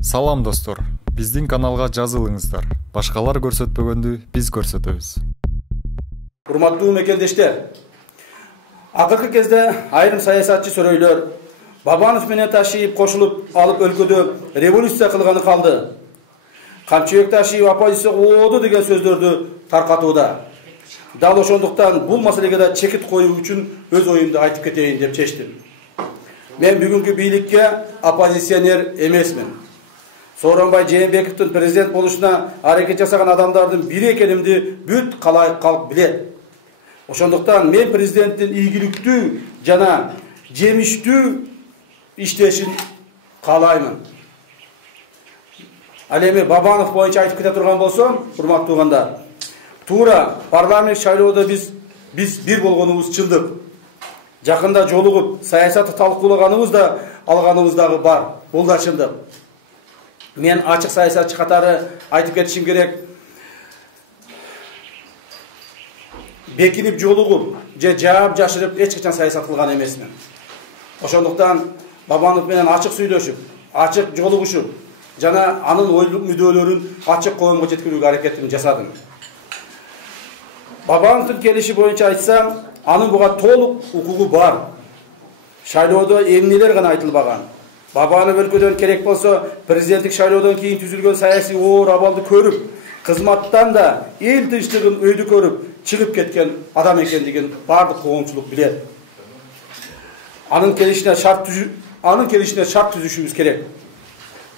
Салам достор, биздин каналга жазылыңыздар. Башкалар көрсөтпөгөндү биз көрсөтөбүз. Урматтуу мекендештер, акыркы кезде айрым саясатчы сөрөйлөр Бабанов менен Ташиев кошулуп алып өлкөдө революция кылганы калды. Камчыбек Ташиев оппозицияга ооду деген сөздөрдү таркатууда. Дал ошондуктан бул маселеге да чекит коюу үчүн өз оюмду айтып кетейин деп чечтим. Мен бүгүнкү бийликке оппозиционер эмесмин. Сооронбай Жээнбековдун президент болушуна аракет жасаган адамдардын бири экенимди бүт калайык калк билет. Ошондуктан мен президенттин ийгиликтүү жана жемиштүү иштешин каалаймын. Ал эми Бабанов боюнча айтып кете турган болсом, урматтуу угандар, туура парламент шайлоодо биз бир болгонубуз чындык. Жакында жолугуп саясатты талкуулаганыбыз да алганыбыз дагы бар. Бул да чындык. Мен ачык саясатчы катары айтып кетишим керек. Бекинип жолугуп же жаап жашырып эч качан саясат кылган эмесмин. Ошондуктан Бабанов менен ачык сүйлөшүп, ачык жолугушуп жана анын ой мүдөлөрүн ачык коомго жеткирүүгө аракетин жасадым. Бабановдун келиши боюнча айтсам, анын буга толук укугу бар. Шайлоодо эмнелер гана айтылбаган. Бабанов өлкөдөн керек болсо президенттик шайлоодон кийин түзүлгөн саясий оор абалды көрүп, кызматтан да эл тынчтыгын өйдү көрүп чыгып кеткен адам экендигин бардык коомчулук билет. Анын келишине шарт түзүшүбүз керек.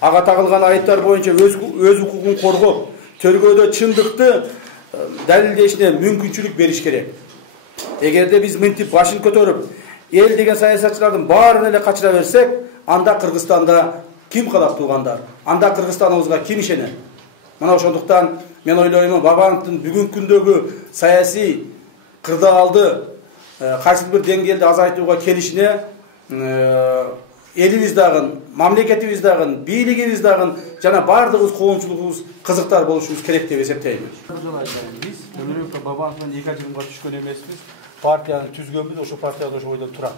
Ага тагылган айыптар боюнча өз укугун коргоп, тергөөдө чындыкты далилдешине мүмкүнчүлүк бериш керек. Эгерде биз мынтип башын көтөрүп, эл деген саясатчылардын баарын эле качыра берсек, анда Кыргызстанда ким калат туугандар? Анда Кыргызстаныбызга ким ишенет? Мына ошондуктан мен ойлойм, Бабановдун бүгүнкү күндөгү саясий кырдаалды кайсы бир деңгээлде азайтууга келишине элибиз дагы, мамлекетибиз дагы, бийлигибиз дагы жана бардыгыбыз коомчулугубуз кызыктар болушубуз керек деп эсептейм. Биз Төлөбеков Бабанов менен 2 ажырымга түшкөн эмеспиз. Партияны түзгөнбүз, ошо партияда ошо бойдон турат.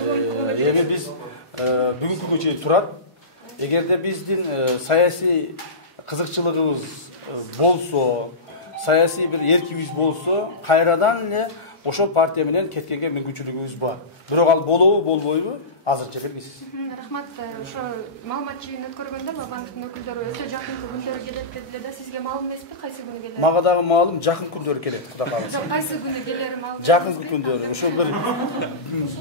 Эми биз бүгүнкү чейин турат. Эгерде биздин саясий кызыкчылыгыбыз болсо, саясий бир эркибиз болсо, кайрадан эле ошол партия менен кеткенге мүмкүнчүлүгүбүз бар. Бирок ал болобу, болбойбу? Азырча белгисиз. Рахмат. Ошо маалымат жыйын өткөргөндө Бабановдун өкүлдөрү өтө жакын күндөрү келет dediler да, сизге маалым эмеспи? Кайсы күнү келет? Мага дагы маалым, жакын күндөрү келет, Кудай кааласа. Жок, кайсы күнү келери маалым? Жакынкы күндөрү. Ошо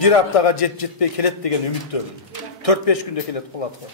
бир аптага жетпей келет деген үмүттөмүн. 4-5 күндө келет болот го.